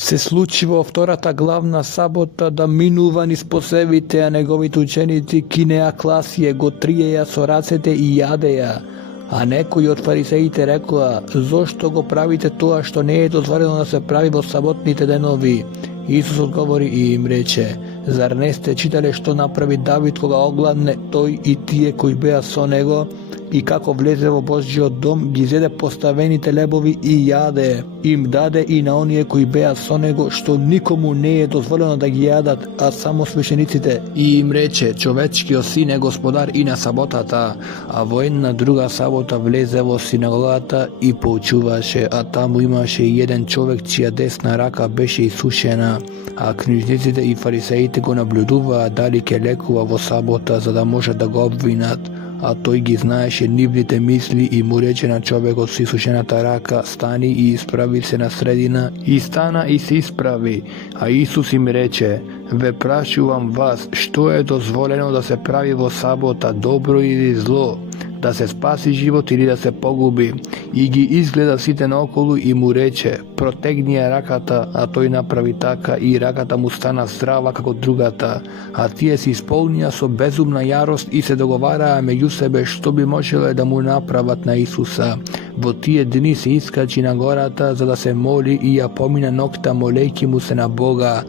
се случило втората главна сабота да минува низ посевите, а неговите ученици кинеа класие, го триеја со рацете и јадеја. А некои од фарисеите рекоа: зошто го правите тоа што не е дозволено да се прави во саботните денови? Исус одговори и им рече: зар не сте читале што направи Давид кога огладне тој и тие кои беа со него? И како влезе во Божјиот дом, ги зеде поставените лебови и јаде. Им даде и на оние кои беа со него, што никому не е дозволено да ги јадат, а само свещениците. И им рече: човечкиот син е господар и на саботата. А во една друга сабота влезе во синагогата и поучуваше, а таму имаше и еден човек чија десна рака беше исушена. А книжниците и фарисеите го наблюдуваа дали ќе лекува во сабота, за да може да го обвинат. А тој ги знаеше нивните мисли и му рече на човекот со исушената рака: стани и исправи се на средина. И стана и се исправи. А Исус им рече: ве прашувам вас, што е дозволено да се прави во сабота, добро или зло? Да се спаси живот или да се погуби? И ги изгледа сите наоколу и му рече: протегни ја раката, а тој направи така и раката му стана здрава како другата. А тие се исполнија со безумна јарост и се договараа меѓу себе што би можеле да му направат на Исуса. Во тие дни се искачи на гората за да се моли и ја помина ноќта молејќи му се на Бога.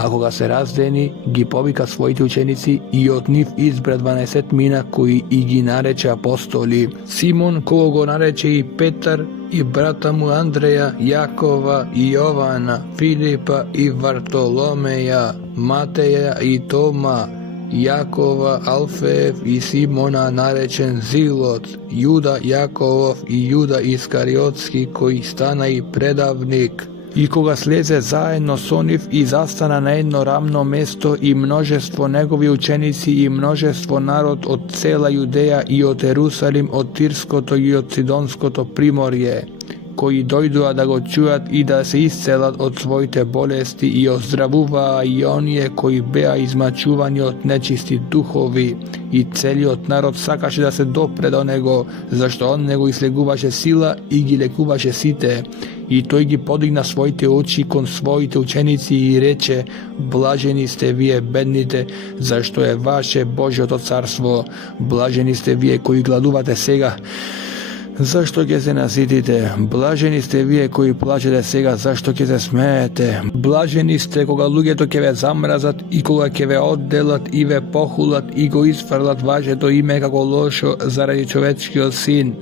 А кога се раздени, ги повика своите ученици и од нив избра 12 мина кои и ги нарече апостоли: Симон, кого го нарече и Петар, и брата му Андреја, Јакова и Јована, Филипа и Вартоломеја, Матеја и Тома, Јакова, Алфеев и Симона наречен Зилот, Јуда Јаковов и Јуда Искариотски, кој стана и предавник. И кога слезе заедно со нив и застана на едно рамно место и множество негови ученици и множество народ од цела Јудеја и од Ерусалим, од Тирското и од Сидонското приморје, кои дојдоа да го чујат и да се исцелат од своите болести, и оздравуваа и оние кои беа измачувани од нечисти духови. И целиот народ сакаше да се допре до него, зашто он него ислегуваше сила и ги лекуваше сите. И тој ги подигна своите очи кон своите ученици и рече: блажени сте вие бедните, зашто е ваше Божјото царство. Блажени сте вие кои гладувате сега, зашто ќе се наситите. Блажени сте вие кои плачете сега, зашто ќе се смеете. Блажени сте кога луѓето ќе ве замразат и кога ќе ве одделат и ве похулат и го isfрлат вашето име како лошо заради човечкиот син.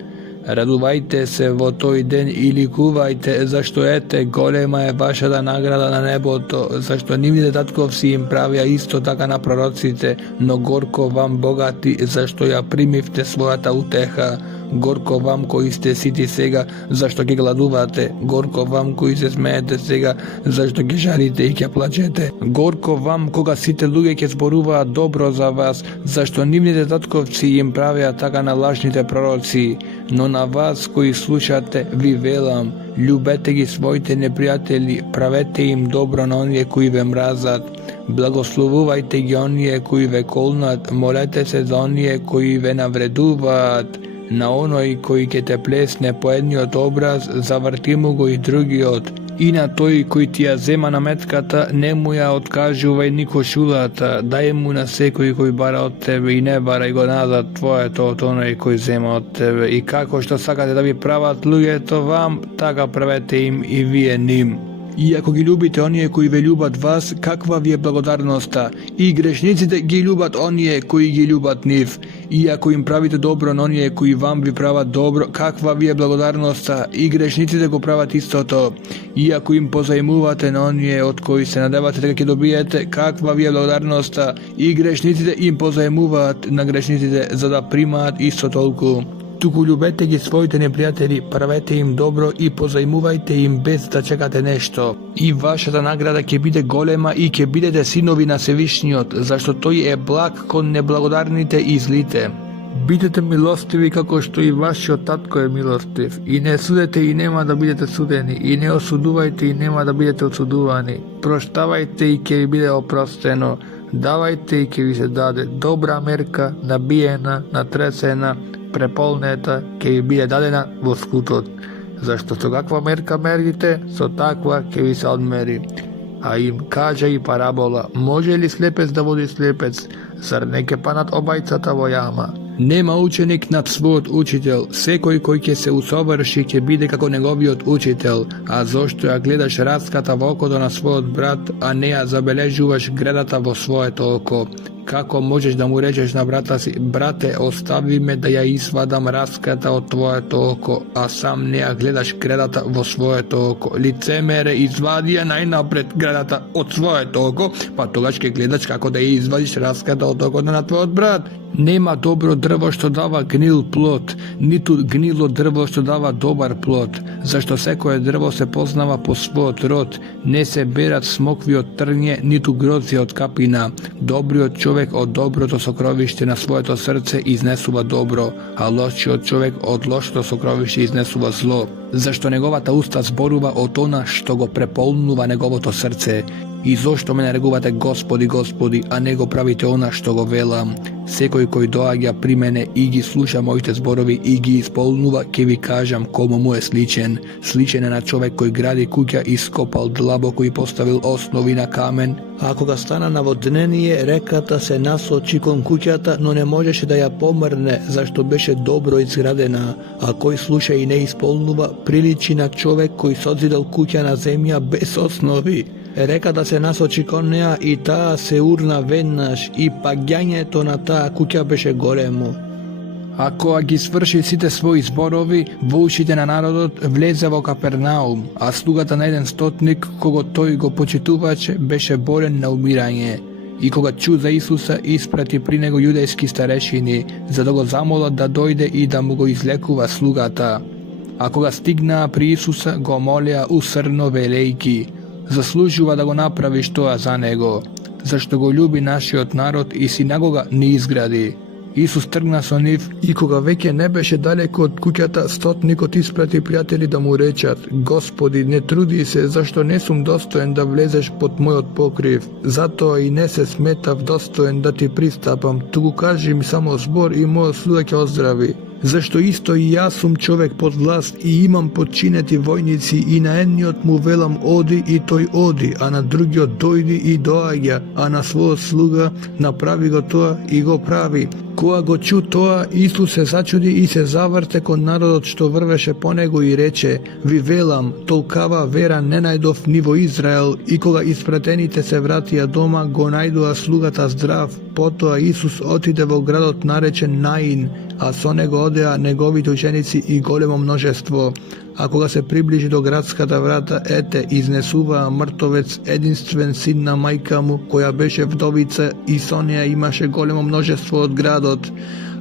Радувајте се во тој ден и ликувајте, зашто ете, голема е вашата награда на небото, зашто нивните татковци им правија исто така на пророците. Но горко вам, богати, зашто ја примивте својата утеха. Горко вам кои сте сити сега, зашто ќе гладувате. Горко вам кои се смеете сега, зашто ќе жарите и ќе плачете. Горко вам кога сите луѓе ќе зборуваат добро за вас, зашто нивните татковци им правеа така на лажните пророци. Но на вас кои слушате ви велам: љубете ги своите непријатели, правете им добро на оние кои ве мразат, благословувајте ги оние кои ве колнат, молете се за оние кои ве навредуваат. На оној кој ќе те плесне по едниот образ, заврти му го и другиот. И на тој кој ти ја зема наметката, не му ја откажувај ни кошулата. Дај му на секој кој бара од тебе и не барај го назад твоето од оној кој зема од тебе. И како што сакате да ви прават луѓето вам, така правете им и вие ним. И ако ги љубите оние кои ве љубат вас, каква ви е благодарноста? И грешниците ги љубат оние кои ги љубат нив. И ако им правите добро на оние кои вам ви прават добро, каква ви е благодарноста? И грешниците го прават истото. И ако им позајмувате на оние од кои се надевате дека ќе добиете, каква ви е благодарноста? И грешниците им позајмуваат на грешниците за да примаат исто толку. Туку љубете ги своите непријатели, правете им добро и позајмувајте им без да чекате нешто. И вашата награда ќе биде голема и ќе бидете синови на Севишниот, зашто тој е благ кон неблагодарните и злите. Бидете милостиви како што и вашиот татко е милостив. И не судете и нема да бидете судени. И не осудувајте и нема да бидете осудувани. Проштавајте и ќе ви биде опростено. Давајте и ќе ви се даде. Добра мерка, набиена, натресена, преполнета, ќе ви биде дадена во скутот. Зашто со каква мерка мерите, со таква ќе ви се одмери. А им кажа и парабола, може ли слепец да води слепец, зар не ќе панат обајцата во јама? Нема ученик над својот учител, секој кој ќе се усоврши ќе биде како неговиот учител, а зошто ја гледаш раската во окото на својот брат, а не ја забележуваш гредата во своето око? Како можеш да му речеш на брата си, брате, остави ме да ја извадам раската од твоето око, а сам не ја гледаш гредата во своето око? Лицемере, извади ја најнапред гредата од своето око, па тогаш ќе гледаш како да ја извадиш раската од окото на твојот брат. Нема добро дрво што дава гнил плод, ниту гнило дрво што дава добар плод, зашто секое дрво се познава по својот род, не се берат смокви од трње, ниту грози од капина. Добриот човек од доброто сокровиште на своето срце изнесува добро, а лошиот човек од лошото сокровиште изнесува зло, зашто неговата уста зборува од она што го преполнува неговото срце. И зошто ме нарекувате Господи, Господи, а не го правите она што го велам? Секој кој доаѓа при мене и ги слуша моите зборови и ги исполнува, ќе ви кажам кому му е сличен. Сличен е на човек кој гради куќа и скопал длабоко и поставил основи на камен. А кога стана наводнение, реката се насочи кон куќата, но не можеше да ја помрне, зашто беше добро изградена. А кој слуша и не исполнува, приличи на човек кој созидал куќа на земја без основи. Реката се насочи кон неа и таа се урна веднаш и паѓањето на таа куќа беше големо. А кога ги сврши сите своји зборови во ушите на народот, влезе во Капернаум, а слугата на еден стотник, кого тој го почитуваше, беше болен на умирање. И кога чу за Исуса, испрати при него јудејски старешини, за да го замолат да дојде и да му го излекува слугата. А кога стигнаа при Исуса, го молеа усрдно велејки: заслужува да го направиш тоа за него, зашто го љуби нашиот народ и синагога не изгради. Исус тргна со нив и кога веќе не беше далеко од куќата, стотникот испрати пријатели да му речат: Господи, не труди се, зашто не сум достоен да влезеш под мојот покрив, затоа и не се сметав достоен да ти пристапам, туку кажи ми само збор и мојот слуга ќе оздрави. Зашто исто и јас сум човек под власт и имам подчинети војници и на едниот му велам оди и тој оди, а на другиот дојди и доаѓа, а на својот слуга направи го тоа и го прави. Кога го чу тоа, Исус се зачуди и се заврте кон народот што врвеше по него и рече: ви велам, толкава вера не најдов ни во Израел. И кога испратените се вратија дома, го најдоа слугата здрав. Потоа Исус отиде во градот наречен Наин, а со него одеа неговите ученици и големо множество. А кога се приближи до градската врата, ете, изнесуваа мртовец, единствен син на мајка му, која беше вдовица, и со неа имаше големо множество од градот.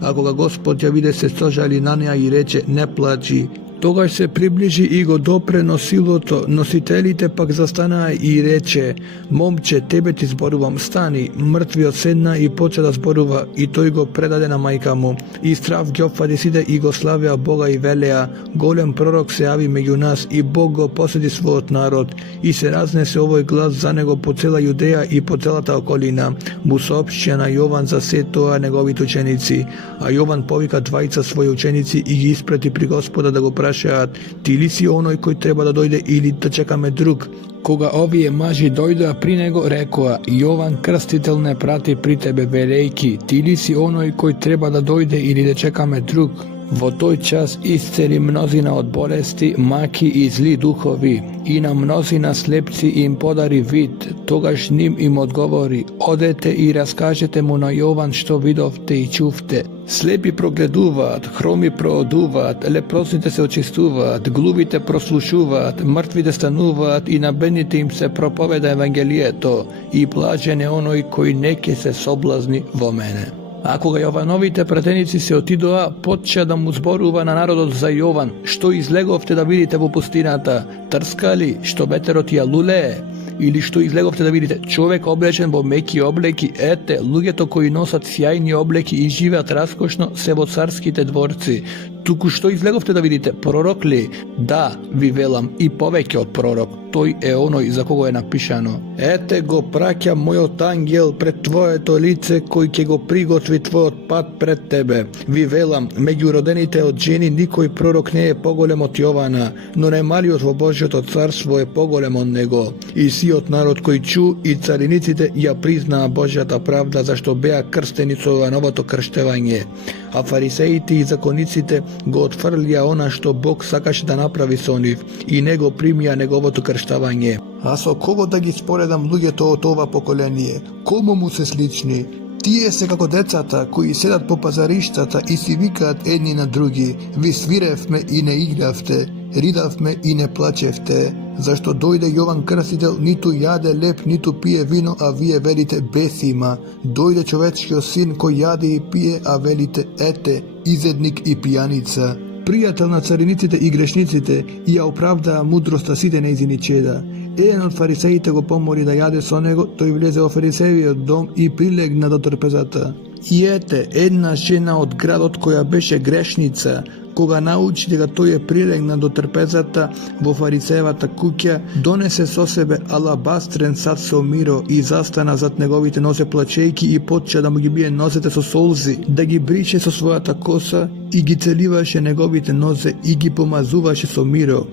А кога Господ ја виде, се сожали на неа и рече: не плачи. Тогаш се приближи и го допре носилото, носителите пак застанаа и рече: момче, тебе ти зборувам, стани. Мртвиот седна и почна да зборува, и тој го предаде на мајка му. И страв ги опфати сите и го славеа Бога и велеа: голем пророк се јави меѓу нас и Бог го посети својот народ. И се разнесе овој глас за него по цела Јудеја и по целата околина. Му соопштија на Јован за се тоа неговите ученици. А Јован повика двајца своји ученици и ги испрати при Господа да го прашаат: ти ли си оној кој треба да дојде или да чекаме друг? Кога овие мажи дојдоа при него, рекоа: Јован Крстител не прати при тебе велејки: ти ли си оној кој треба да дојде или да чекаме друг? Во тој час исцели мнозина од болести, маки и зли духови, и на мнозина слепци им подари вид. Тогаш ним им одговори: одете и раскажете му на Јован што видовте и чувте. Слепи прогледуваат, хроми проодуваат, лепросните се очистуваат, глувите прослушуваат, мртвите стануваат и на бедните им се проповеда Евангелието, и блажен е оној кој не ќе се соблазни во мене. А кога Јовановите пратеници се отидоа, почна да му зборува на народот за Јован: што излеговте да видите во пустината? Трска ли, што ветерот ја лулее? Или што излеговте да видите? Човек облечен во меки облеки? Ете, луѓето кои носат сјајни облеки и живеат раскошно се во царските дворци. Туку што излеговте да видите пророк ли? Да, ви велам, и повеќе од пророк. Тој е оној за кого е напишано: ете го праќа мојот ангел пред твоето лице, кој ќе го приготви твојот пат пред тебе. Ви велам, меѓу родените од жени никој пророк не е поголем од Јована, но најмалиот во Божјото царство е поголем од него. И сиот народ кој чу и цариниците ја признаа Божјата правда, зашто беа крстени со новото крштевање. А фарисеите и закониците го отфрлија она што Бог сакаше да направи со нив и не го примија неговото крштавање. А со кого да ги споредам луѓето од ова поколение? Кому му се слични? Тие се како децата кои седат по пазариштата и си викаат едни на други: ви свиревме и не игравте, ридавме и не плачевте. Зашто дојде Јован Крстител, ниту јаде леп, ниту пие вино, а вие велите бес има. Дојде човечкиот син кој јаде и пие, а велите ете, изедник и пијаница. Пријател на цариниците и грешниците и ја оправдаа мудроста сите нејзини чеда. Еден од фарисеите го помоли да јаде со него, тој влезе во фарисеевиот дом и прилегна до трпезата. И ете, една жена од градот која беше грешница, кога научи дека тој е прилегна до трпезата во фарисеевата куќа, донесе со себе алабастрен сад со миро и застана зад неговите нозе плачејки и почна да му ги бие нозете со солзи, да ги брише со својата коса и ги целиваше неговите нозе и ги помазуваше со миро.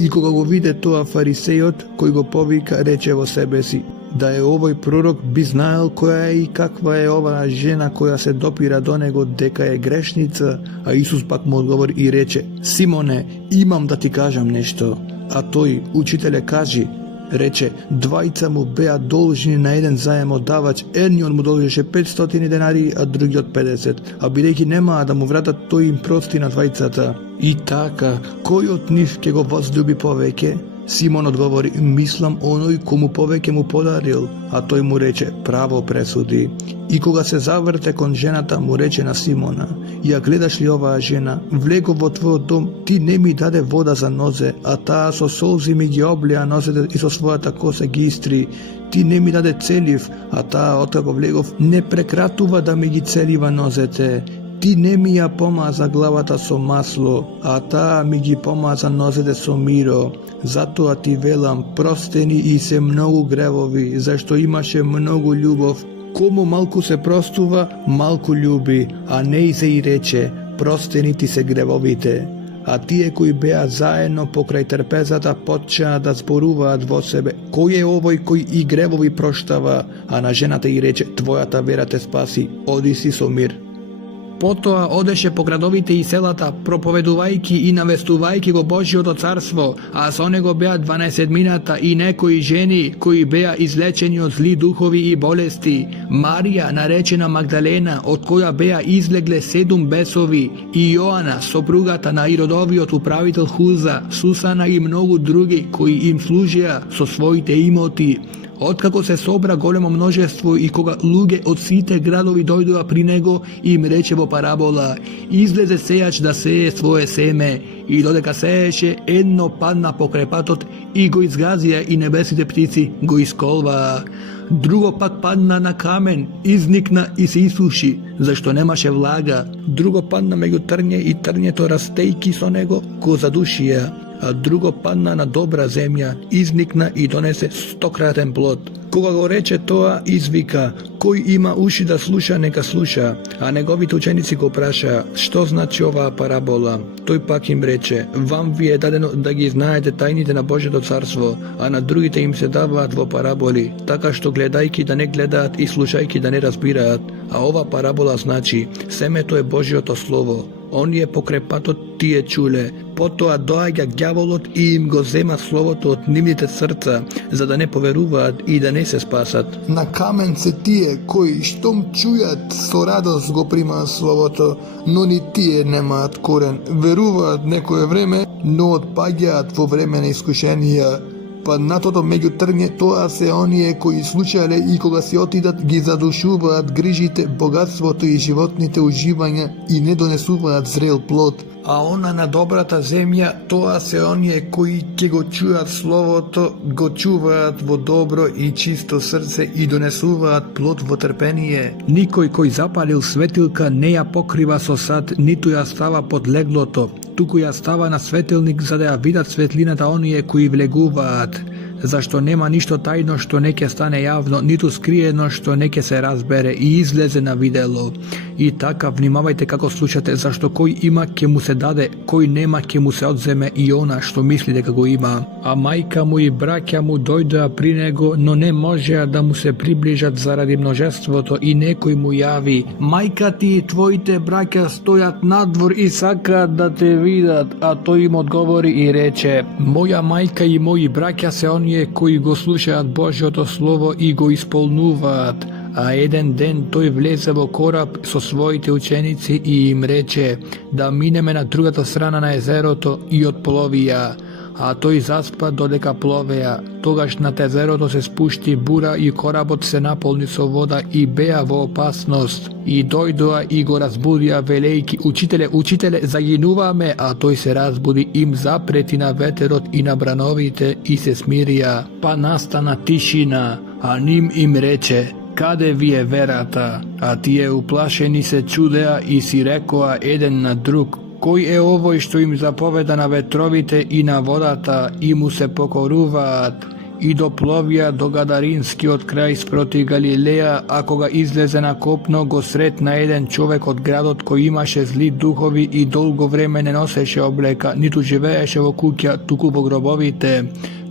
И кога го виде тоа фарисејот, кој го повика, рече во себе си: да е овој пророк, би знаел која е и каква е оваа жена која се допира до него дека е грешница. А Исус пак му одговори и рече: Симоне, имам да ти кажам нешто. А тој: учителе, кажи. Рече: двајца му беа должни на еден заемодавач, едниот му должеше 500 денари, а другиот 50, а бидејќи немаа да му вратат, тој им прости на двајцата. И така, кој од нив ќе го возлюби повеќе? Симон одговори: мислам оној кому повеќе му подарил. А тој му рече: право пресуди. И кога се заврте кон жената, му рече на Симона: ја гледаш ли оваа жена? Влегов во твојот дом, ти не ми даде вода за нозе, а таа со солзи ми ги облеа нозете и со својата коса ги истри. Ти не ми даде целив, а таа откако влегов не прекратува да ми ги целива нозете. Ти не ми ја помаза главата со масло, а таа ми ги помаза нозете со миро. Затоа ти велам, простени и се многу гревови, зашто имаше многу љубов. Кому малку се простува, малку љуби, а не и се и рече: простени ти се гревовите. А тие кои беа заедно покрај трпезата почнаа да зборуваат во себе: кој е овој кој и гревови проштава? А на жената и рече: твојата вера те спаси, оди си со мир. Потоа одеше по градовите и селата, проповедувајќи и навестувајќи го Божјото царство, а со него беа 12 и некои жени кои беа излечени од зли духови и болести. Марија, наречена Магдалена, од која беа излегле 7 бесови, и Јоана, сопругата на Иродовиот управител Хуза, Сусана и многу други кои им служеа со своите имоти. Откако се собра големо множество и кога луѓе од сите градови дојдоа при него, им рече во парабола: излезе сејач да сее свое семе, и додека сееше, едно падна покрај патот и го изгазија, и небесите птици го исколваа. Друго пак падна на камен, изникна и се исуши, зашто немаше влага. Друго падна меѓу трње и трњето, растејки со него, го задушија. А друго падна на добра земја, изникна и донесе 100-кратен плод. Кога го рече тоа, извика: кој има уши да слуша, нека слуша. А неговите ученици го праша: што значи оваа парабола? Тој пак им рече: вам ви е дадено да ги знаете тајните на Божјото царство, а на другите им се даваат во параболи, така што гледајќи да не гледаат и слушајќи да не разбираат. А ова парабола значи: семето е Божјото слово. Оние покрај патот тие чуле. Потоа доаѓа ѓаволот и им го зема словото од нивните срца, за да не поверуваат и да не се спасат. На камен се тие кои штом чујат со радост го примаат словото, но ни тие немаат корен. Веруваат некое време, но отпаѓаат во време на искушенија. Паднатото меѓу трње, тоа се оние кои слушале и кога си отидат ги задушуваат грижите, богатството и животните уживања и не донесуваат зрел плод. a ona na dobrата земја, тоа се оние кои ќе го чујат словото, го чуваат во добро и чисто срце и донесуваат плод во трпение. Никој кој запалил светилка не ја покрива со сад, ниту ја става под леглото, туку ја става на светилник за да ја видат светлината оние кои влегуваат. Зашто нема ништо тајно што не ќе стане јавно, ниту скриено што не ќе се разбере и излезе на видело. И така внимавајте како слушате, зашто кој има ќе му се даде, кој нема ќе му се одземе и она што мисли дека го има. А мајка му и браќа му дојдоа при него, но не можеа да му се приближат заради множеството и некој му јави: мајка ти и твоите браќа стојат надвор и сакаат да те видат. А тој им одговори и рече: моја мајка и мои браќа се оние кои го слушаат Божјото слово и го исполнуваат. А еден ден тој влезе во кораб со своите ученици и им рече да минеме на другата страна на езерото и одпловија. А тој заспа додека пловеа. Тогаш над езерото се спушти бура и коработ се наполни со вода и беа во опасност. И дојдоа и го разбудија велејки: учителе, учителе, загинуваме. А тој се разбуди, им запрети на ветерот и на брановите и се смирија. Па настана тишина, а ним им рече: каде ви е верата? А тие уплашени се чудеа и си рекоа еден на друг: кој е овој што им заповеда на ветровите и на водата и му се покоруваат? И допловија до Гадаринскиот крај спроти Галилеја, а кога излезе на копно, го сретна еден човек од градот кој имаше зли духови и долго време не носеше облека, ниту живееше во куќа, туку во гробовите.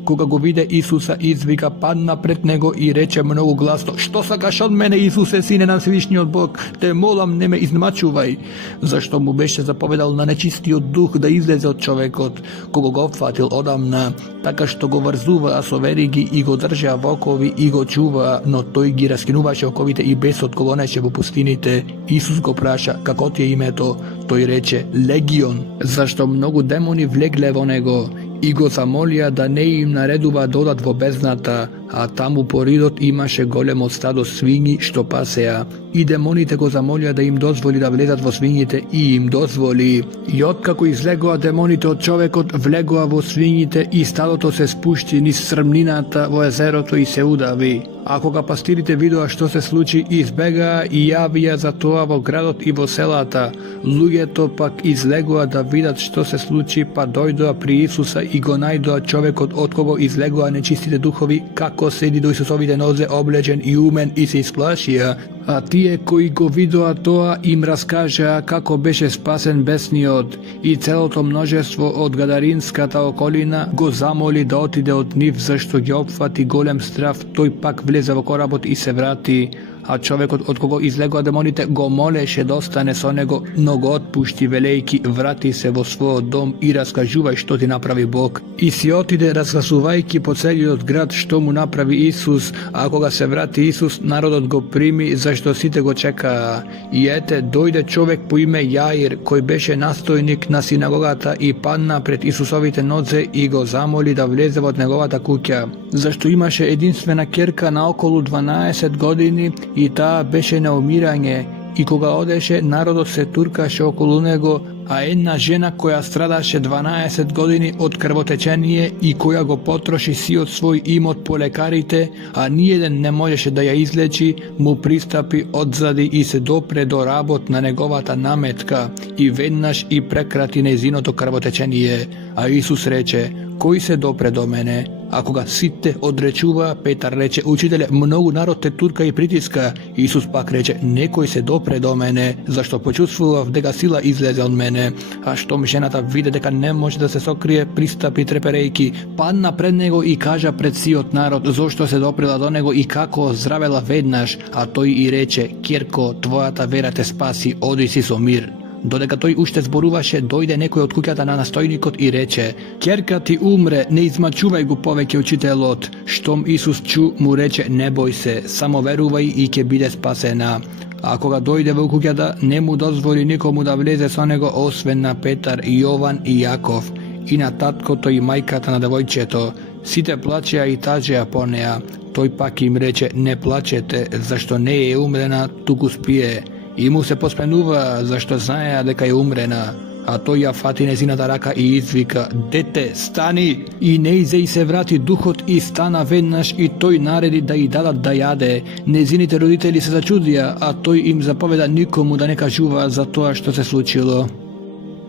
Кога го виде Исуса, извика, падна пред него и рече многу гласно: што сакаш од мене, Исусе, сине на Свишниот Бог? Те молам, не ме измачувај. Зашто му беше заповедал на нечистиот дух да излезе од човекот. Кога го фатил одамна, така што го врзуваа со вериги и го држаа во окови и го чуваа, но тој ги раскинуваше оковите и бесот го гонеше во пустините. Исус го праша: како ти е името? Тој рече: Легион, зашто многу демони влегле во него. И го замолија да не им наредува да одат во бездната, а таму по ридот имаше големо стадо свињи што пасеа. И демоните го замолија да им дозволи да влезат во свињите и им дозволи. И откако излегоа демоните од човекот, влегоа во свињите и стадото се спушти низ срмнината во езерото и се удави. А кога пастирите видоа што се случи, избегаа и јавија за тоа во градот и во селата. Луѓето пак излегоа да видат што се случи, па дојдоа при Исуса и го најдоа човекот од кого излегоа нечистите духови, како седи до Исусовите нозе облечен и умен, и се исплашија. А тие кои го видоа тоа им раскажаа како беше спасен бесниот, и целото множество од Гадаринската околина го замоли да отиде од нив, зашто ги опфати голем страф. Тој пак влезе во коработ и се врати. А човекот од кого излегоа демоните го молеше да остане со него, но го отпушти велејки: врати се во својот дом и раскажувај што ти направи Бог. И си отиде разгласувајќи по целиот град што му направи Исус. А кога се врати Исус, народот го прими, зашто сите го чекаа. И ете, дојде човек по име Јаир, кој беше настојник на синагогата, и падна пред Исусовите нозе и го замоли да влезе во неговата куќа, зашто имаше единствена ќерка на околу 12 години и таа беше на умирање. И кога одеше, народот се туркаше околу него, а една жена која страдаше 12 години од крвотечение и која го потроши сиот свој имот по лекарите, а ниеден не можеше да ја излечи, му пристапи одзади и се допре до работ на неговата наметка и веднаш и прекрати нејзиното крвотечение. А Исус рече: кој се допре до мене? А кога сите одречуваа, Петар рече: учителе, многу народ те турка и притиска. Исус пак рече: некој се допре до мене, зашто почувствував дека сила излезе од мене. А штом жената виде дека не може да се сокрие, пристапи треперејки, падна пред него и кажа пред сиот народ зошто се допрела до него и како оздравела веднаш. А тој и рече: ќерко, твојата вера те спаси, оди си со мир. Додека тој уште зборуваше, дојде некој од куќата на настојникот и рече: ќерка ти умре, не измачувај го повеќе учителот. Штом Исус чу, му рече: не бој се, само верувај и ќе биде спасена. А кога дојде во куќата, не му дозволи никому да влезе со него, освен на Петар, Јован и Јаков, и на таткото и мајката на девојчето. Сите плачеа и тажеа по неа. Тој пак им рече: не плачете, зашто не е умрена, туку спие. И му се посменува, зашто знаеа дека е умрена. A тој ја фати незината рака и извика: "Дете, стани!" И неизе и се врати духот и стана веднаш и тој нареди да ја дадат да јаде. Незините родители се зачудија, а тој им заповеда никому да не кажуваат за тоа што се случило.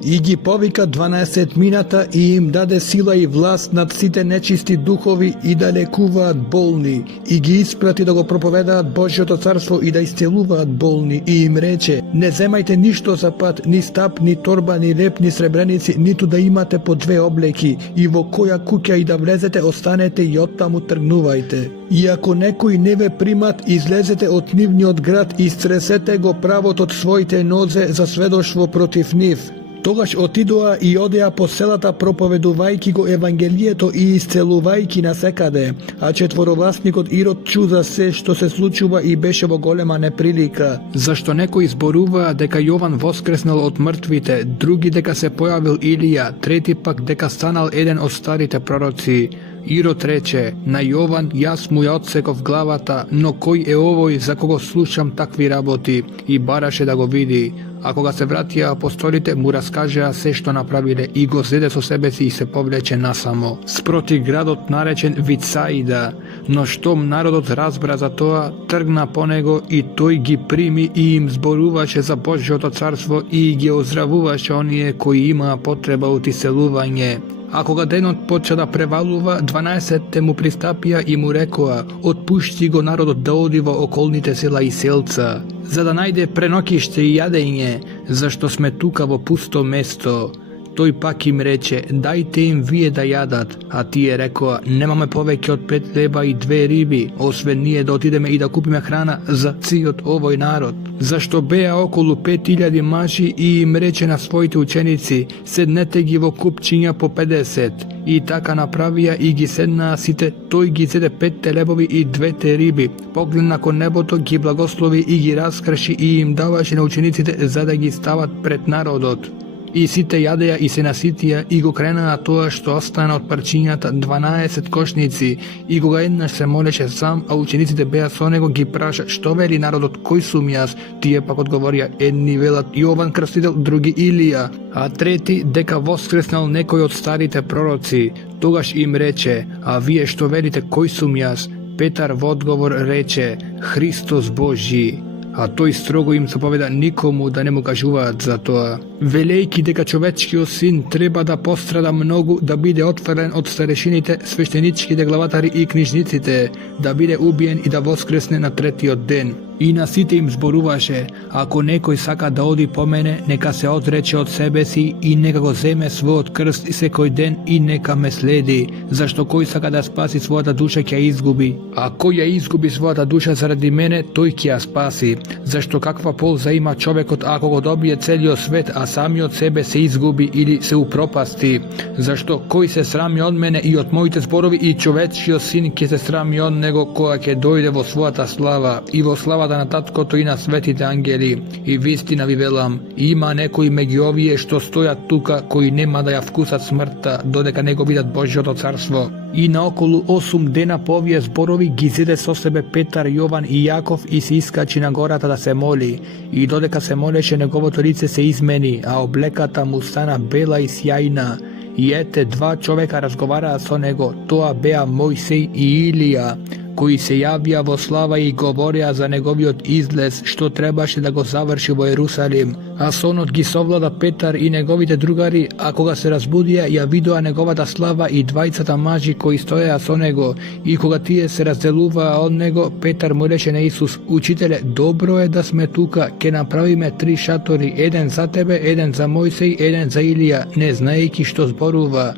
И ги повика 12 мината и им даде сила и власт над сите нечисти духови и да лекуваат болни. И ги испрати да го проповедаат Божјото царство и да исцелуваат болни. И им рече: "Не земајте ништо за пат, ни стап, ни торба, ни леп, ни сребреници, ниту да имате по 2 облеки. И во која куќа и да влезете, останете и оттаму тргнувајте. И ако некои не ве примат, излезете од нивниот град и стресете го правот од своите нозе за сведоштво против нив." Тогаш отидоа и одеа по селата проповедувајќи го евангелието и исцелувајќи насекаде, а четворовласникот Ирод чу за се што се случува и беше во голема неприлика. Зашто некои зборуваа дека Јован воскреснал од мртвите, други дека се појавил Илија, трети пак дека станал еден од старите пророци. Ирод рече: "На Јован јас му ја отсеков главата, но кој е овој за кого слушам такви работи?" И бараше да го види. А кога се вратија апостолите, му раскажаа се што направиле и го зеде со себе си и се повлече насамо, спроти градот наречен Вицаида. Но штом народот разбра за тоа, тргна по него и тој ги прими и им зборуваше за Божјото царство и ги оздравуваше оние кои имаа потреба од исцелување. А кога денот почна да превалува, 12 му пристапија и му рекоа: "Отпушти го народот да оди во околните села и селца, за да најде преноќиште и јадење, зашто сме тука во пусто место." Тој пак им рече: "Дајте им вие да јадат." А тие рекоа: "Немаме повеќе од 5 леба и 2 риби, освен ние да отидеме и да купиме храна за циот овој народ." Зашто беа околу 5000 мажи и им рече на своите ученици: "Седнете ги во купчиња по 50." И така направија и ги седнаа сите. Тој ги зеде 5 лебови и 2 риби, погледна кон небото, ги благослови и ги раскрши и им даваше на учениците за да ги стават пред народот. И сите јадеа и се наситија и го кренаа тоа што остана од парчињата, 12 кошници. И кога еднаш се молеше сам, а учениците беа со него, ги праша: "Што вели народот, кој сум јас?" Тие пак одговорија: "Едни велат Јован Крстител, други Илија, а трети дека воскреснал некој од старите пророци." Тогаш им рече: "А вие што велите, кој сум јас?" Петар во одговор рече: "Христос Божји." А тој строго им заповеда никому да не му кажуваат за тоа, велејќи дека човечкиот син треба да пострада многу, да биде отфрлен од старешините, свештеничките главатари и книжниците, да биде убиен и да воскресне на 3-тиот ден. И на сите им зборуваше: "Ако некој сака да оди по мене, нека се одрече од себе си и нека го земе својот крст секој ден и нека ме следи, зашто кој сака да спаси својата душа ќе ја изгуби, а кој ја изгуби својата душа заради мене, тој ќе ја спаси. Зашто каква полза има човекот ако го добие целиот свет, а самиот себе се изгуби или се упропасти? Зашто кој се срами од мене и од моите зборови, и човечкиот син ќе се срами од него кога ќе дојде во својата слава и во славата на Таткото и на светите ангели. И вистина ви велам, има некои меѓу овие што стојат тука кои нема да ја вкусат смртта додека не го видат Божјото царство." И наоколу 8 дена по овие зборови ги зеде со себе Петар, Јован и Јаков и се искачи на гората да се моли. И додека се молеше, неговото лице се измени, а облеката му стана бела и сјајна. И ете, 2 човека разговараа со него, тоа беа Мојсей и Илија, кои се јавија во слава и говореа за неговиот излез, што требаше да го заврши во Ерусалим. А сонот ги совлада Петар и неговите другари, а кога се разбудија, ја видоа неговата слава и 2 мажи кои стоеа со него. И кога тие се разделуваа од него, Петар му рече на Исус: "Учителе, добро е да сме тука, ќе направиме 3 шатори, еден за тебе, еден за Мојсей, еден за Илија", не знаејќи што зборува.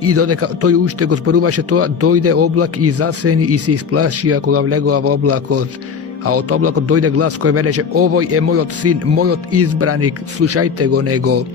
И додека тој уште го зборуваше тоа, дојде облак и засени и се исплашија кога влегоа во облакот. А од облакот дојде глас кој велеше: "Овој е мојот син, мојот избраник, слушајте го него."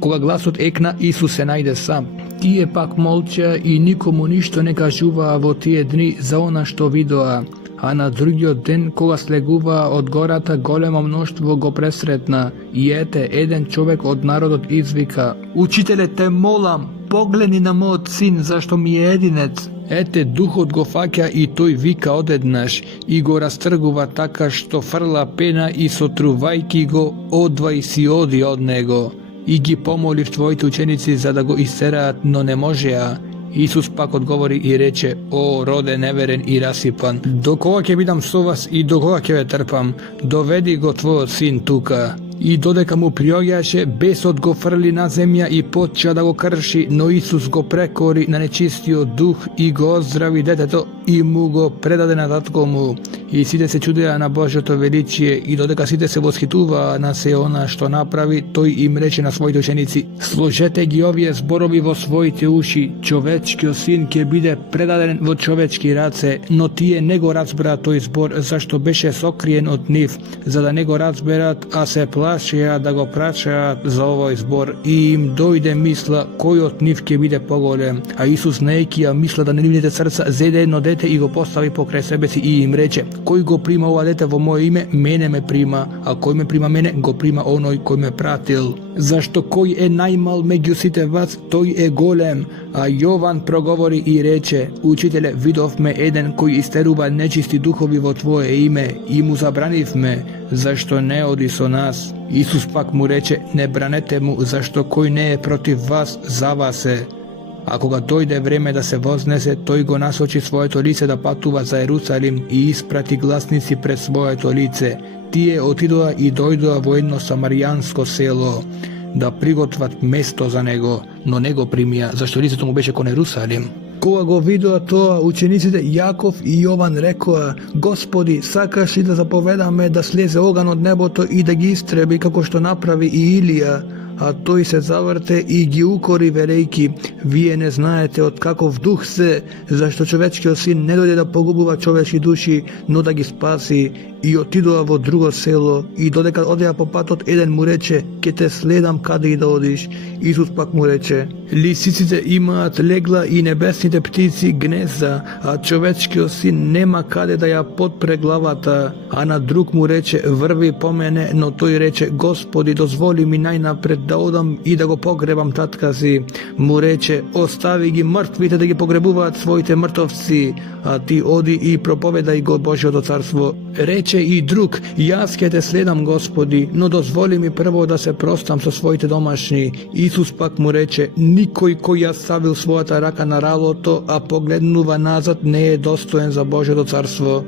Кога гласот екна, Исус се најде сам. Тие пак молча и никому ништо не кажуваа во тие дни за она што видоа. А на другиот ден, кога слегуваа од гората, големо мноштво го пресретна. И ете, еден човек од народот извика: "Учителе, те молам, погледни на мојот син, зашто ми е единец." Ете, духот го фаќа и тој вика одеднаш и го растргува така што фрла пена и сотрувајќи го, одва и си оди од него. i gi pomoliš tvojite učenici za da go isteraat, no ne možeja. Isus pak odgovori i reče: o rode neveren i rasipan, do koga ke bidam so vas i do koga ke ve trpam, dovedi go tvoj sin tuka. I dodeka mu priogjaše, besot go frli na zemlja i počeo da go krši, no Isus go prekori na nečistio duh i go ozdravi deteto i mu go predade na tatkomu. I site se čudeja na Božjoto veličije i dodeka site se voskituva na se ona što napravi, toj im reče na svojite učenici: složete gi ovije zborovi vo svojite uši, čovečki sin ke bide predaden vo čovečki race, no tije nego razbera toj zbor, zašto beše sokrijen od njih, za da nego razberat, a se plašeja da go praćeja za ovoj zbor. I im dojde misla koji od njih ke bide pogolem. A Isus nekija misla da ne divnite srca, zede jedno dete i go postavi pokraj sebeci i im reče: koji go prima ova dete vo moje ime, mene me prima, a koji me prima mene, go prima onoj koji me pratil. Zašto koji je najmal među site vas, toj je golem. A Jovan progovori i reče: učitelje, vidov me eden koji isteruva nečisti duhovi vo tvoje ime i mu zabraniv me, zašto ne odi so nas. Isus pak mu reče: ne branete mu, zašto koji ne je protiv vas, za vas se. Ako ga dojde vreme da se voznese, toj go nasoči svoje to lice da patuva za Jerusalim i isprati glasnici pred svoje to lice. Tije otidoa i dojdoa vo jedno samarijansko selo, da prigotvat mesto za nego, no nego primija, zašto lice tomu beše kon Jerusalim. Koga go vidoa toa, učenicite Jakov i Jovan rekoa: Gospodi, sakaš li da zapovedame da sleze ogan od neboto i da gi istrebi kako što napravi i Ilija? A toj se zavrte i gi ukori verejki: vije ne znajete od kakov duh se, zašto čovečki sin ne dojde da pogubuva čovečki duši, no da gi spasi. I otidoa vo drugo selo i dodeka odeja po patot, eden mu reče: ke te sledam kade i da odiš. Isus pak mu reče: lisicite imaat legla i nebesните ptici gnezda, a čovečki sin nema kade da ja potpre glavata. A na drug mu reče: vrvi po mene, no toj reče: Gospodi, dozvoli mi najnapred da odam i da go pogrebam tatka si. Mu reče: ostavi gi mrtvite da gi pogrebuvat svojite mrtovci, a ti odi i propovedaj go Božjo carstvo. Reče i drug: jas ke te sledam, Gospodi, no dozvoli mi prvo da se prostam sa svojite domašnji. Isus pak mu reče: nikoj koji ja stavil svojata raka na raloto, a poglednuva nazad, ne je dostojen za Božjo carstvo.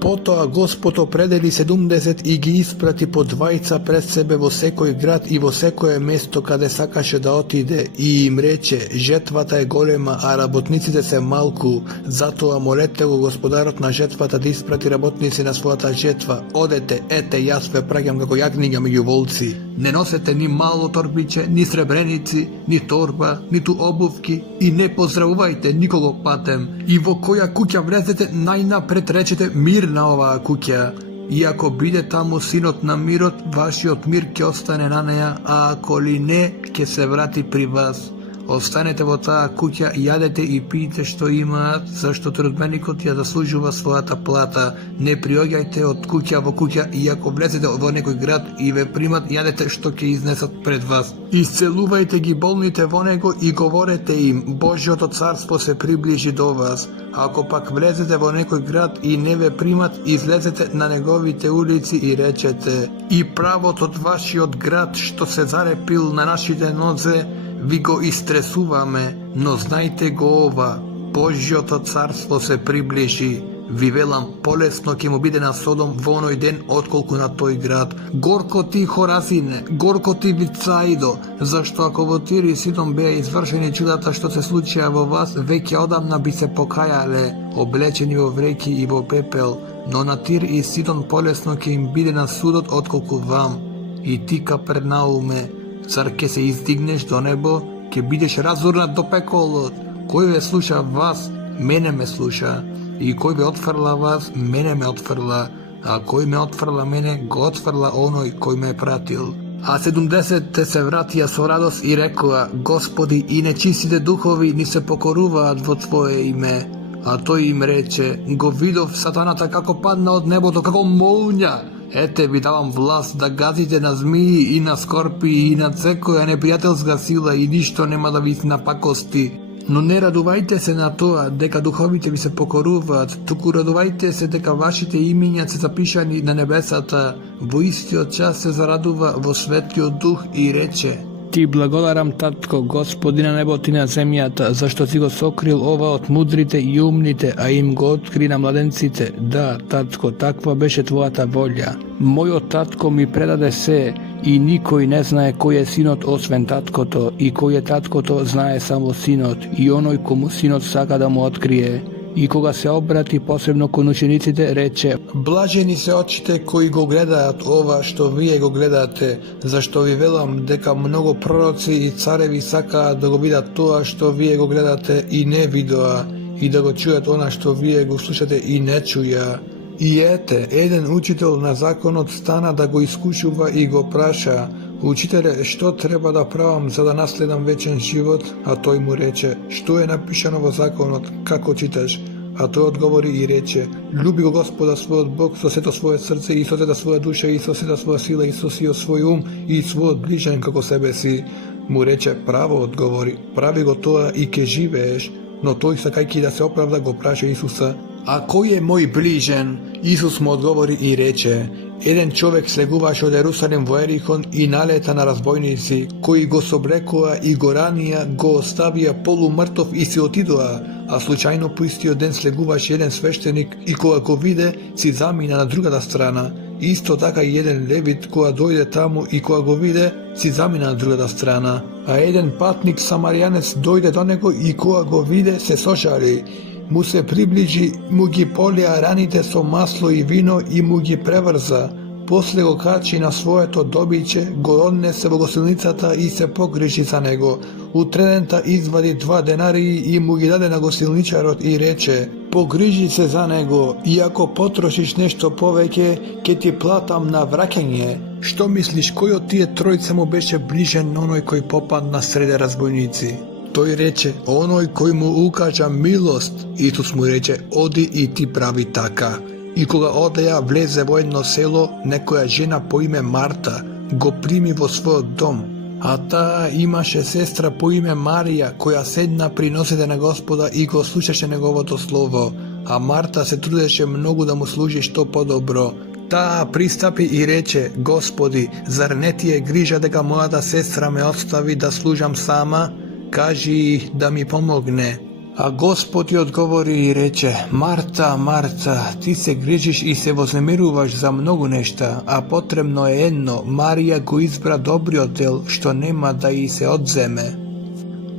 Potom Gospod opredeli 70 i gi isprati po dvajca pred sebe vo sekoj grad i vo sekoje mesto kade sakaše da otide i im reče: žetvata je golema, a rabotnicite se malku, zato molete go gospodarot na žetvata da isprati rabotnici na svojata žetva. Odete, ete, ja sve pragjam kako jagninja među volci. Ne nosete ni malo torbiće, ni srebrenici, ni torba, ni tu obuvki i ne pozdravujte nikogo patem. I vo koja kuća vlezete, najnapred rečete: mirna ova kuća. I ako bide tamo sinot na mirot, vaši od mir ke ostane na neja, a ako li ne, ke se vrati pri vas. Ostanete vo ta kuća, jadete i pijte što ima, zašto trudbenikot ja zaslužuva svojata plata. Ne priogajte od kuća vo kuća, i ako vlezete vo nekoj grad i ve primat, jadete što ke iznesat pred vas. Isceluvajte gi bolnite vo nego i govorete im: Božjo to carstvo se približi do vas. Ako pak vlezete vo nekoj grad i ne ve primat, izlezete na negovite ulici i rečete: i pravo tot vaši od grad što se zarepil na našite noze, vi go istresuvame, no znajte go ova: Božjo to carstvo se približi. Vi velam polesno ke mu bide na Sodom vo onoj den otkolku na toj grad. Gorko ti Horazine, gorko ti Vicaido, zašto ako vo Tiri i Sidon beja izvršeni čudata što se slučaja vo vas, već odavna bi se pokajale, oblečeni vo vreki i vo pepel, no na Tir i Sidon polesno ke im bide na sudot otkolku vam. I ti Kapernaume, zar ke se izdigneš do nebo, ke bideš razurnat do pekolot? Koji ve sluša vas, mene me sluša, i koji ve otvrla vas, mene me otvrla, a koji me otvrla mene, go otvrla onoj koji me je pratil. A 70 se vratija so radost i rekoa: Gospodi, i nečistite duhovi ni se pokoruvaat vo tvoje ime. A to im reče: go vidov satanata kako padna od nebota, kako molnja. Ete, vi davam vlast da gazite na zmiji i na skorpiji i na cekoja neprijateljska sila i ništo nema da vi napakosti. Но не радувајте се на тоа дека духовите ви се покоруваат, туку радувајте се дека вашите имиња се запишани на небесата. Во истиот час се зарадува во светлиот дух и рече: Ти благодарам, татко, Господи на небото и на земјата, зашто си го сокрил ова од мудрите и умните, а им го откри на младенците. Да, татко, таква беше твојата волја. Мојот татко ми предаде се, и никој не знае кој е синот освен таткото, и кој е таткото знае само синот, и оној кому синот сака да му открие. И кога се обрати посебно кон учениците, рече: Блажени се очите кои го гледаат ова што вие го гледате, зашто ви велам дека многу пророци и цареви сакаат да го видат тоа што вие го гледате и не видоа, и да го чујат она што вие го слушате и не чуја. И ете, еден учител на законот стана да го искушува и го праша: Учителе, што треба да правам за да наследам вечен живот? А тој му рече: Што е напишано во законот, како читаш? А тој одговори и рече: Люби го Господа својот Бог со сето свое срце и со сета своја душа и со сета своја сила и со сиот свој ум и својот ближен како себе си. Му рече: Право одговори, прави го тоа и ке живееш. Но тој, сакајќи да се оправда, го праша Исуса: А кој е мој ближен? Исус му одговори и рече: Еден човек слегуваше од Ерусалим во Ерихон и налета на разбойници, кои го соблекоа и го ранија, го оставија полумртов и се отидоа, а случајно по истиот ден слегуваше еден свештеник и кога го виде, си замина на другата страна. Исто така и еден левит, кога дојде таму и кога го виде, си замина на другата страна. А еден патник самаријанец дојде до него и кога го виде, се сожали. Му се приближи, му ги полија раните со масло и вино и му ги преврза. После го качи на своето добиче, го однесе во гостилницата и се погрижи за него. Утредента извади 2 денарии и му ги даде на гостилничарот и рече: Погрижи се за него, и ако потрошиш нешто повеќе, ќе ти платам на враќање. Што мислиш, кој од тие тројца му беше ближен на оној кој попадна среде разбойници? Тој рече: Оној кој му укажа милост. Исус му рече: Оди и ти прави така. И кога одеја, влезе во едно село, некоја жена по име Марта го прими во својот дом. А таа имаше сестра по име Марија, која седна при носите на Господа и го слушаше неговото слово. А Марта се трудеше многу да му служи што подобро. Таа пристапи и рече: Господи, зар не ти е грижа дека мојата сестра ме остави да служам сама? Кажи да ми помогне. А Господ ја одговори и рече: Марта, Марта, ти се грижиш и се вознемируваш за многу нешта, а потребно е едно. Марија го избра добриот дел, што нема да и се одземе.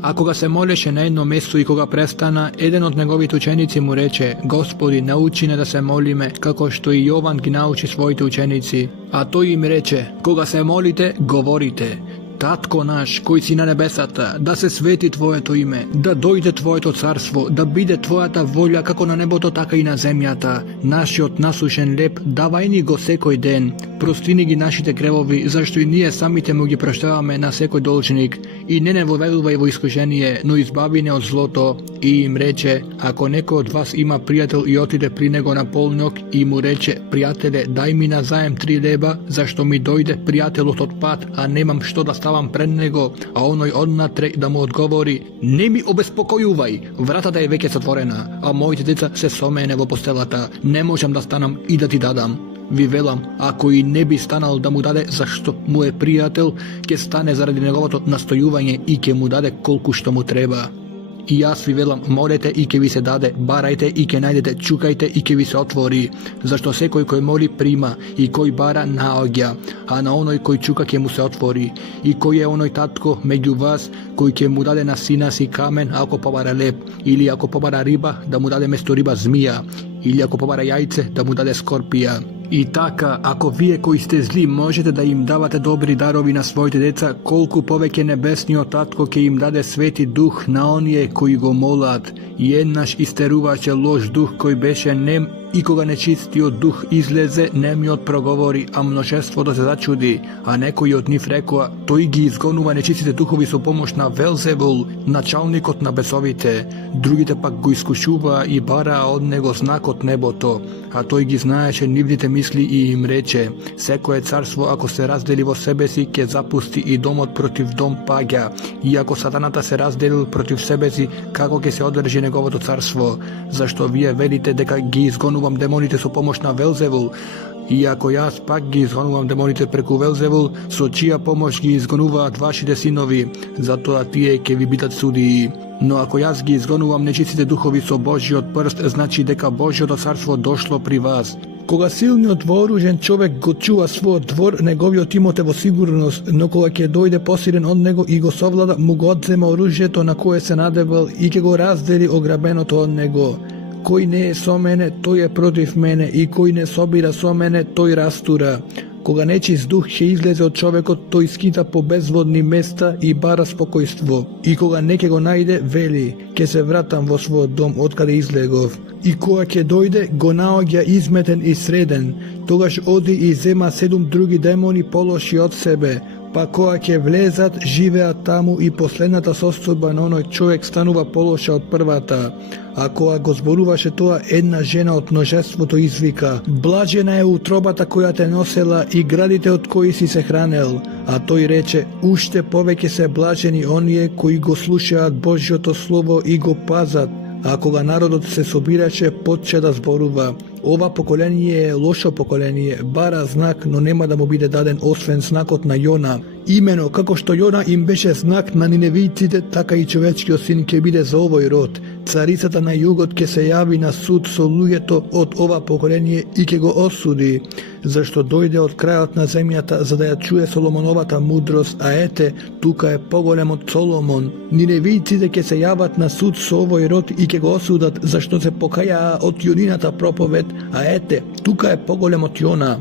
А кога се молеше на едно место и кога престана, еден од неговите ученици му рече: Господи, научи не да се молиме, како што и Јован ги научи своите ученици. А тој им рече: Кога се молите, говорите: Татко наш, кој си на небесата, да се свети Твоето име, да дојде Твоето царство, да биде Твојата волја како на небото, така и на земјата. Нашиот насушен леб давај ни го секој ден. Прости ни ги нашите гревови, зашто и ние самите му ги проштаваме на секој должник. И не воведувај во искушение, но избави не од злото. И им рече: Ако некој од вас има пријател и отиде при него на полнок и му рече: Пријателе, дај ми на заем 3 леба, зашто ми дојде пријателот од пат, а немам што да ставам пред него, а оној однатре да му одговори: Не ми обеспокојувај, вратата е веќе затворена, а моите деца се со мене во постелата, не можам да станам и да ти дадам. Ви велам, ако и не би станал да му даде зашто му е пријател, ќе стане заради неговото настојување и ќе му даде колку што му треба. И јас ви велам, молете и ќе ви се даде, барајте и ќе најдете, чукајте и ќе ви се отвори. Зашто секој кој моли прима, и кој бара наоѓа, а на оној кој чука ќе му се отвори. И кој е оној татко меѓу вас кој ќе му даде на сина си камен ако побара леб, или ако побара риба да му даде место риба змија, или ако побара јајце да му даде скорпија. И така, ако вие кои сте зли можете да им давате добри дарови на своите деца, колку повеќе небесниот татко ќе им даде свети дух на оние кои го молат. И еднаш истеруваше лош дух кој беше нем И кога нечистиот дух излезе, немиот проговори, а множеството се зачуди, а некои од нив рекоа: тој ги изгонува нечистите духови со помош на Велзевул, началникот на бесовите. Другите пак го искушуваа и бараа од него знак од небото, а тој ги знаеше нивните мисли и им рече: секое царство ако се раздели во себе си, ќе запусти и домот против дом паѓа, и ако сатаната се разделил против себе си, како ќе се одржи неговото царство? Зашто вие велите дека ги изгонувам демоните со помош на Велзевул? И ако јас пак ги изгонувам демоните преку Велзевул, со чија помош ги изгонуваат вашите синови? Затоа тие ќе ви бидат судии. Но ако јас ги изгонувам нечистите духови со Божјиот прст, значи дека Божјото царство дошло при вас. Кога силниот вооружен човек го чува својот двор, неговиот имот е во сигурност, но кога ќе дојде посилен од него и го совлада, му го одзема оружјето на кое се надевал и ќе го раздели ограбеното од него. Кој не е со мене, тој е против мене, и кој не собира со мене, тој растура. Кога нечист дух ќе излезе од човекот, тој скита по безводни места и бара спокојство. И кога не ќе го најде, вели: ќе се вратам во својот дом откаде излегов. И кога ќе дојде, го наоѓа изметен и среден. Тогаш оди и зема 7 други демони полоши од себе. Па кога ќе влезат, живеат таму и последната состојба на оној човек станува полоша од првата. А кога го зборуваше тоа, една жена од множеството извика: блажена е утробата која те носела и градите од кои си се хранел. А тој рече: уште повеќе се блажени оние кои го слушаат Божјото слово и го пазат. А кога народот се собираше, почна да зборува: ова поколение е лошо поколение, бара знак, но нема да му биде даден освен знакот на Јона. Имено како што Јона им беше знак на ниневијците, така и човечкиот син ќе биде за овој род. Царицата на југот ќе се јави на суд со луѓето од ова поколение и ќе го осуди, зашто дојде од крајот на земјата за да ја чуе Соломоновата мудрост, а ете, тука е поголем од Соломон. Ниневијците ќе се јават на суд со овој род и ќе го осудат, зашто се покајаа од Јонината проповед, а ете, тука е поголем од Јона.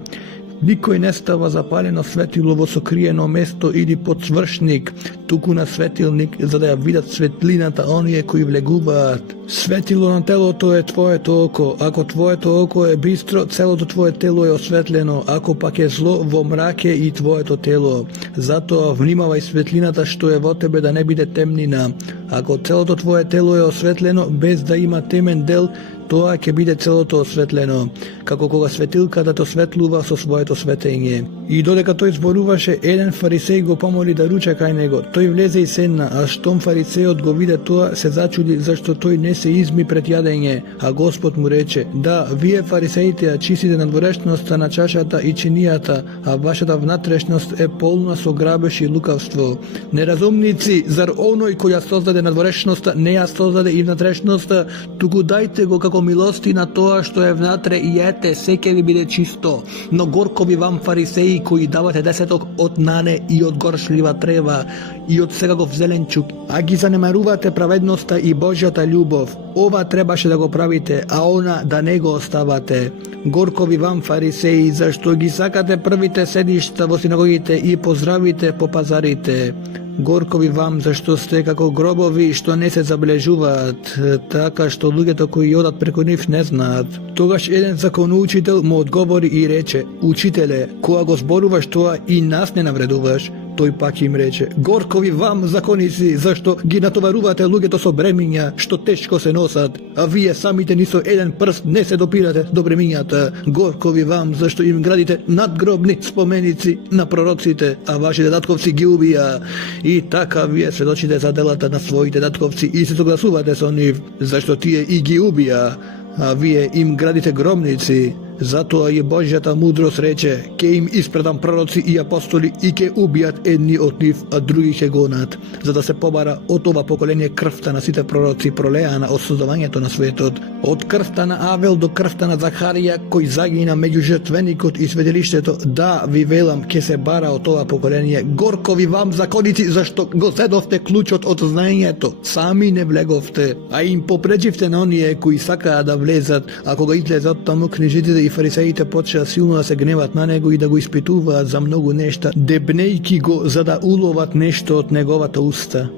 Никој не става запалено светило во сокриено место или под свршник, туку на светилник, за да ја видат светлината оние кои влегуваат. Светило на телото е твоето око. Ако твоето око е бистро, целото твое тело е осветлено. Ако пак е зло, во мрак е и твоето тело. Затоа внимавај светлината што е во тебе да не биде темнина. Ако целото твое тело е осветлено, без да има темен дел, тоа ќе биде целото осветлено, како кога светилката те осветлува со своето светење. И додека тој зборуваше, еден фарисеј го помоли да руча кај него. Тој влезе и седна, а штом фарисејот го виде тоа, се зачуди зашто тој не се изми пред јадење, а Господ му рече: да, вие фарисеите ја чистите надворешноста на чашата и чинијата, а вашата внатрешност е полна со грабеж и лукавство. Неразумници, зар оној кој ја создаде надворешноста не ја создаде и внатрешноста, туку дајте го како милости на тоа што е внатре и ете, се ќе ви биде чисто. Но горко ви вам фарисеи кои давате десеток од нане и од горшлива трева и од секаков зеленчук, а ги занемарувате праведноста и Божјата љубов. Ова требаше да го правите, а она да не го оставате. Горко ви вам фарисеи, зашто ги сакате првите седишта во синагогите и поздравите по пазарите. Горко ви вам, зашто сте како гробови што не се забележуваат, така што луѓето кои одат преку нив не знаат. Тогаш еден законоучител му одговори и рече: учителе, кога го зборуваш тоа и нас не навредуваш. Тој пак им рече: горко ви вам, законици, зашто ги натоварувате луѓето со бремиња што тешко се носат, а вие самите ни со еден прст не се допирате до бремињата. Горко ви вам, зашто им градите надгробни споменици на пророците, а вашите татковци ги убија. И така вие сведочите за делата на своите татковци и се согласувате со нив, зашто тие и ги убија, а вие им градите гробници. Затоа и Божјата мудрост рече: ќе им испредам пророци и апостоли и ќе убијат едни од нив, а други ќе гонат, за да се побара од ова поколение крвта на сите пророци пролеана од создавањето на светот, од крвта на Авел до крвта на Захарија кој загина меѓу жртвеникот и сведилиштето. Да, ви велам, ќе се бара од ова поколение. Горко ви вам, законици, зашто го зедовте клучот од знаењето, сами не влеговте, а им попречивте на оние кои сакаа да влезат, а кога излезат таму, книжителите и фарисеите почеа силно да се гневат на него и да го испитуваат за многу нешта, дебнејки го за да уловат нешто од неговата уста.